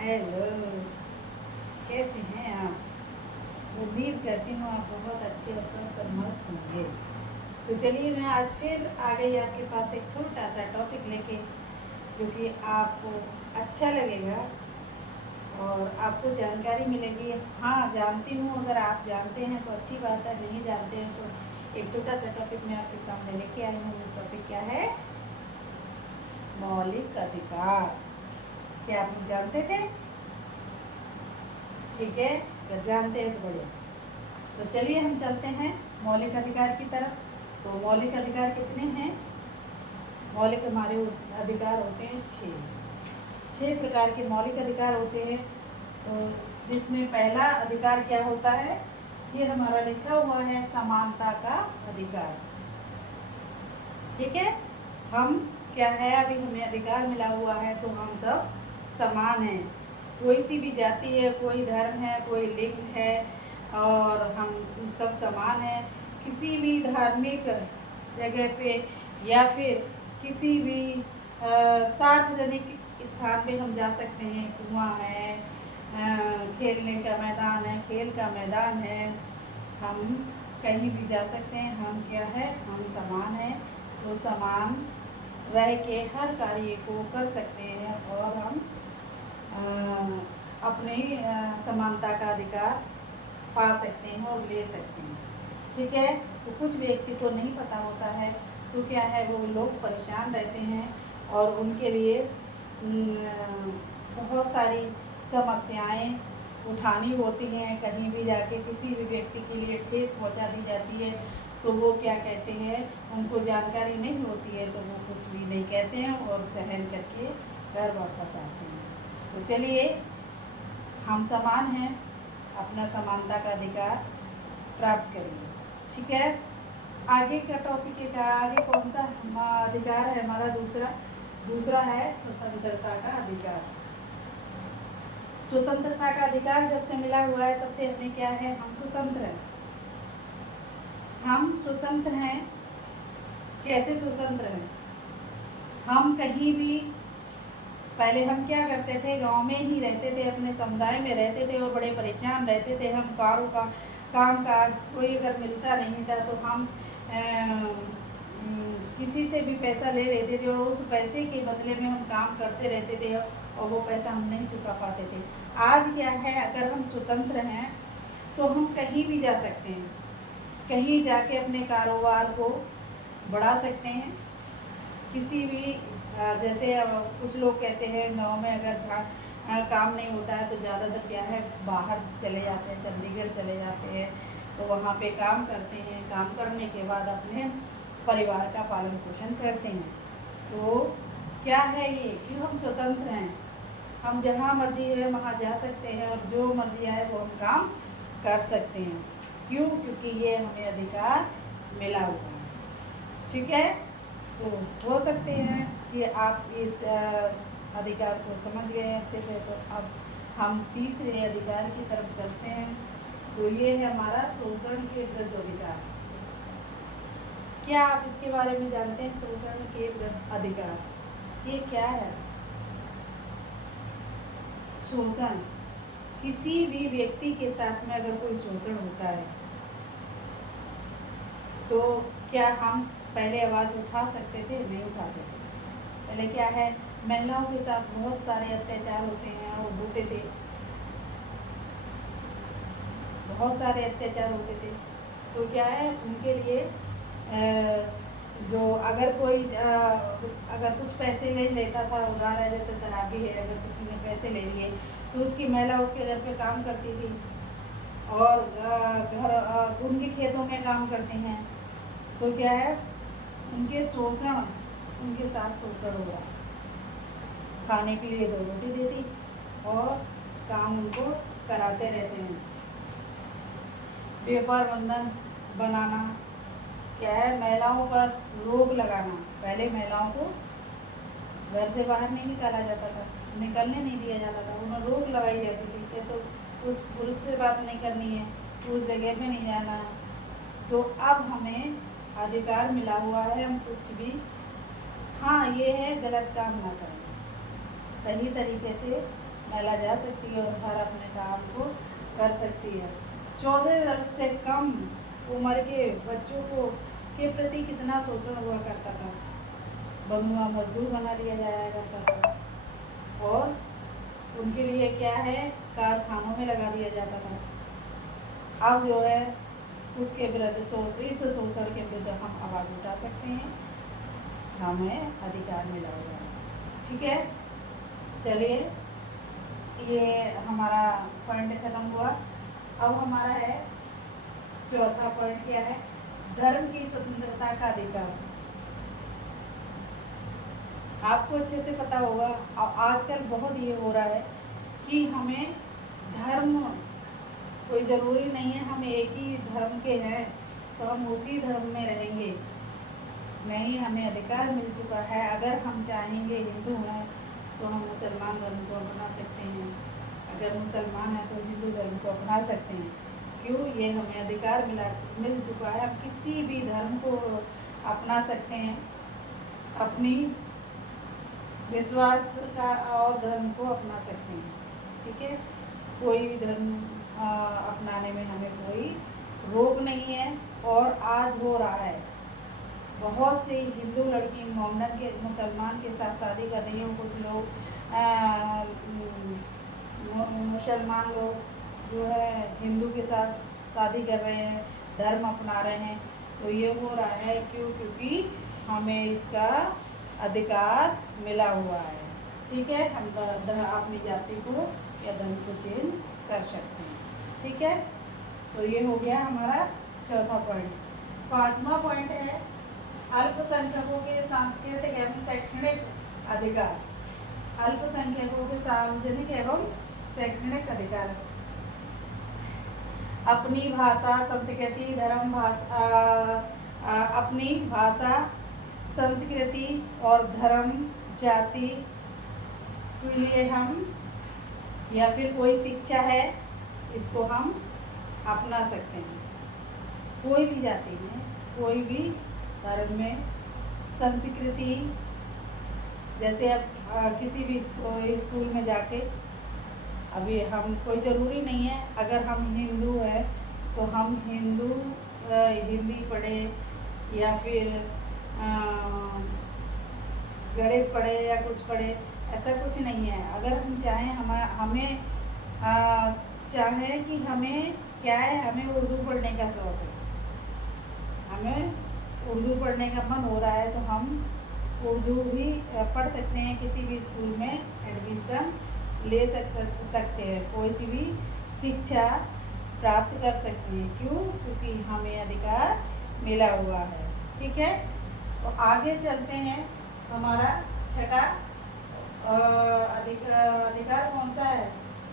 Hello, कैसे हैं आप? उम्मीद करती हूँ आप बहुत अच्छे और स्वस्थ और मस्त होंगे। तो चलिए मैं आज फिर आ गई आपके पास एक छोटा सा टॉपिक लेके, जो कि आपको अच्छा लगेगा और आपको जानकारी मिलेगी। हाँ, जानती हूँ, अगर आप जानते हैं तो अच्छी बात है, नहीं जानते हैं तो एक छोटा सा टॉपिक मैं आपके सामने लेके आई हूँ। वो टॉपिक क्या है? मौलिक अधिकार। क्या आप लोग जानते थे? ठीक है, अगर जानते हैं तो बढ़िया। तो चलिए हम चलते हैं मौलिक अधिकार की तरफ। तो मौलिक अधिकार कितने हैं? मौलिक हमारे अधिकार होते हैं 6 प्रकार के मौलिक अधिकार होते हैं। तो जिसमें पहला अधिकार क्या होता है? ये हमारा लिखा हुआ है, समानता का अधिकार। ठीक है, हम क्या है, अभी हमें अधिकार मिला हुआ है तो हम सब समान हैं। कोई सी भी जाति है, कोई धर्म है, कोई लिंग है, और हम सब समान हैं। किसी भी धार्मिक जगह पे या फिर किसी भी सार्वजनिक स्थान पे हम जा सकते हैं। कुआं है, खेलने का मैदान है, खेल का मैदान है, हम कहीं भी जा सकते हैं। हम क्या है, हम समान हैं। तो समान रह के हर कार्य को कर सकते हैं और हम अपने समानता का अधिकार पा सकते हैं और ले सकते हैं। ठीक है, तो कुछ व्यक्ति को नहीं पता होता है, तो क्या है, वो लोग परेशान रहते हैं और उनके लिए बहुत सारी समस्याएं उठानी होती हैं। कहीं भी जाके किसी भी व्यक्ति के लिए ठेस पहुंचा दी जाती है तो वो क्या कहते हैं, उनको जानकारी नहीं होती है तो वो कुछ भी नहीं कहते हैं और सहन करके घर वापस आते हैं। तो चलिए, हम समान हैं, अपना समानता का अधिकार प्राप्त करिए। ठीक है, आगे का टॉपिक है, आगे कौन सा अधिकार है हमारा? दूसरा है स्वतंत्रता का अधिकार। स्वतंत्रता का अधिकार जब से मिला हुआ है तब से हमें क्या है, हम स्वतंत्र हैं। हम स्वतंत्र हैं। कैसे स्वतंत्र हैं? हम कहीं भी, पहले हम क्या करते थे, गांव में ही रहते थे, अपने समुदाय में रहते थे और बड़े परेशान रहते थे। हम काम काज कोई अगर मिलता नहीं था तो हम किसी से भी पैसा ले लेते थे और उस पैसे के बदले में हम काम करते रहते थे और वो पैसा हम नहीं चुका पाते थे। आज क्या है, अगर हम स्वतंत्र हैं तो हम कहीं भी जा सकते हैं, कहीं जाके अपने कारोबार को बढ़ा सकते हैं। किसी भी जैसे कुछ लोग कहते हैं गांव में अगर काम नहीं होता है तो ज़्यादातर क्या है, बाहर चले जाते हैं, चंडीगढ़ चले जाते हैं, तो वहाँ पे काम करते हैं। काम करने के बाद अपने परिवार का पालन पोषण करते हैं। तो क्या है ये कि हम स्वतंत्र हैं, हम जहाँ मर्जी है वहाँ जा सकते हैं और जो मर्जी आए वो हम काम कर सकते हैं। क्यों? क्योंकि ये हमें अधिकार मिला हुआ है। ठीक है, तो हो सकते हैं कि आप इस अधिकार को समझ गए अच्छे से। तो अब हम तीसरे अधिकार की तरफ चलते हैं। तो ये है हमारा शोषण के विरुद्ध अधिकार। क्या आप इसके बारे में जानते हैं? शोषण के विरुद्ध अधिकार ये क्या है? शोषण, किसी भी व्यक्ति के साथ में अगर कोई शोषण होता है तो क्या हम पहले आवाज़ उठा सकते थे? नहीं उठाते थे। पहले क्या है, महिलाओं के साथ बहुत सारे अत्याचार होते हैं और होते थे, बहुत सारे अत्याचार होते थे। तो क्या है, उनके लिए जो अगर कोई अगर कुछ पैसे ले लेता था, उधार है, जैसे शराबी है, अगर किसी ने पैसे ले लिए तो उसकी महिला उसके घर पे काम करती थी और घर उनके खेतों में काम करते हैं। तो क्या है, उनके साथ शोषण हो रहा। खाने के लिए 2 रोटी देती और काम उनको कराते रहते हैं। व्यापार बंधन बनाना, क्या है, महिलाओं पर रोक लगाना। पहले महिलाओं को घर से बाहर नहीं निकाला जाता था, निकलने नहीं दिया जाता था, उन्हें रोक लगाई जाती थी कि तो उस पुरुष से बात नहीं करनी है, उस जगह पे नहीं जाना है। तो अब हमें अधिकार मिला हुआ है, हम कुछ भी, हाँ ये है, गलत काम ना करें, सही तरीके से महिला जा सकती है और हर अपने काम को कर सकती है। 14 वर्ष से कम उम्र के बच्चों को के प्रति कितना शोषण हुआ करता था, बंधुआ मजदूर बना दिया जाया करता था और उनके लिए क्या है, कारखानों में लगा दिया जाता था। अब जो है उसके विरुद्ध इस शोषण के विरुद्ध हम आवाज़ उठा सकते हैं, हमें अधिकार मिला हुआ है। ठीक है, चलिए ये हमारा पॉइंट खत्म हुआ। अब हमारा है चौथा पॉइंट, क्या है, धर्म की स्वतंत्रता का अधिकार। आपको अच्छे से पता होगा आजकल बहुत ये हो रहा है कि हमें धर्म, कोई ज़रूरी नहीं है हम एक ही धर्म के हैं तो हम उसी धर्म में रहेंगे, नहीं, हमें अधिकार मिल चुका है। अगर हम चाहेंगे हिंदू हैं तो हम मुसलमान धर्म को अपना सकते हैं, अगर मुसलमान हैं तो हिंदू धर्म को अपना सकते हैं। क्यों? ये हमें अधिकार मिल चुका है, हम किसी भी धर्म को अपना सकते हैं, अपनी विश्वास का और धर्म को अपना सकते हैं। ठीक है, कोई भी धर्म अपनाने में हमें कोई रोक नहीं है। और आज हो रहा है, बहुत सी हिंदू लड़की मुसलमान के साथ शादी कर रही हैं, कुछ लोग मुसलमान लोग जो है हिंदू के साथ शादी कर रहे हैं, धर्म अपना रहे हैं। तो ये हो रहा है क्यों? क्योंकि हमें इसका अधिकार मिला हुआ है। ठीक है, हम अपनी जाति को या धर्म को चेंज कर सकते हैं। ठीक है, तो ये हो गया हमारा चौथा पॉइंट। पांचवा पॉइंट है अल्पसंख्यकों के सांस्कृतिक एवं शैक्षणिक अधिकार। अल्पसंख्यकों के सार्वजनिक एवं शैक्षणिक अधिकार, अपनी भाषा, संस्कृति, धर्म, अपनी भाषा, संस्कृति और धर्म, जाति के लिए हम, या फिर कोई शिक्षा है, इसको हम अपना सकते हैं। कोई भी जाति में, कोई भी धर्म में, संस्कृति, जैसे अब किसी भी स्कूल में जाके, अभी हम कोई ज़रूरी नहीं है अगर हम हिंदू हैं तो हम हिंदी पढ़े या फिर गणित पढ़े या कुछ पढ़े, ऐसा कुछ नहीं है। अगर हम चाहें हमें चाहें कि हमें क्या है, हमें उर्दू पढ़ने का शौक़ है, हमें उर्दू पढ़ने का मन हो रहा है तो हम उर्दू भी पढ़ सकते हैं, किसी भी स्कूल में एडमिशन ले सकते हैं, कोई सी भी शिक्षा प्राप्त कर सकते हैं। क्यों? क्योंकि हमें अधिकार मिला हुआ है। ठीक है, तो आगे चलते हैं। हमारा छठा अधिकार कौन सा है?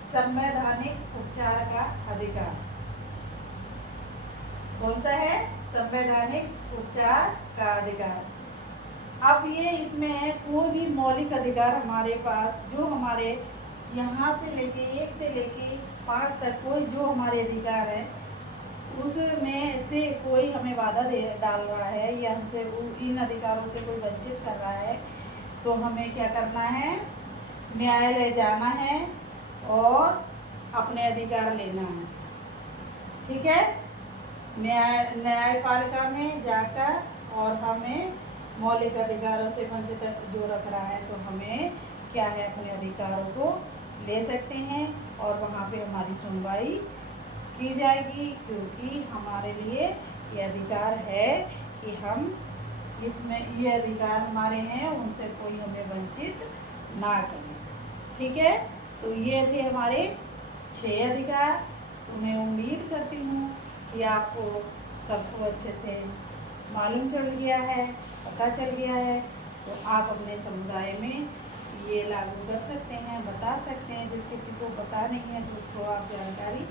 संवैधानिक उपचार का अधिकार। कौन सा है? संवैधानिक उपचार का अधिकार। अब ये इसमें है कोई भी मौलिक अधिकार हमारे पास, जो हमारे यहाँ से लेके 1 से लेके 5 तक कोई जो हमारे अधिकार है, उसमें से कोई हमें बाधा डाल रहा है या हमसे इन अधिकारों से कोई वंचित कर रहा है, तो हमें क्या करना है? न्यायालय जाना है और अपने अधिकार लेना है। ठीक है, न्यायपालिका में जाकर, और हमें मौलिक अधिकारों से वंचित जो रख रहा है तो हमें क्या है, अपने अधिकारों को ले सकते हैं और वहाँ पे हमारी सुनवाई की जाएगी, क्योंकि हमारे लिए ये अधिकार है कि हम इसमें, ये अधिकार हमारे हैं, उनसे कोई हमें वंचित ना करे। ठीक है, तो ये थे हमारे 6 अधिकार। तो मैं उम्मीद करती हूँ कि आपको सबको अच्छे से मालूम चल गया है, पता चल गया है। तो आप अपने समुदाय में ये लागू कर सकते हैं, बता सकते हैं, जिस किसी को पता नहीं है तो उसको आप जानकारी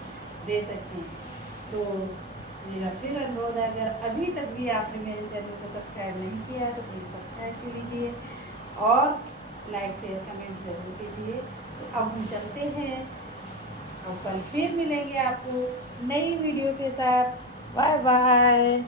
दे सकते हैं। तो मेरा फिर अनुरोध है, अगर अभी तक भी आपने मेरे चैनल को सब्सक्राइब नहीं किया तो प्लीज़ सब्सक्राइब कर लीजिए और लाइक शेयर कमेंट ज़रूर कीजिए। तो अब हम चलते हैं और कल फिर मिलेंगे आपको नई वीडियो के साथ। Bye bye.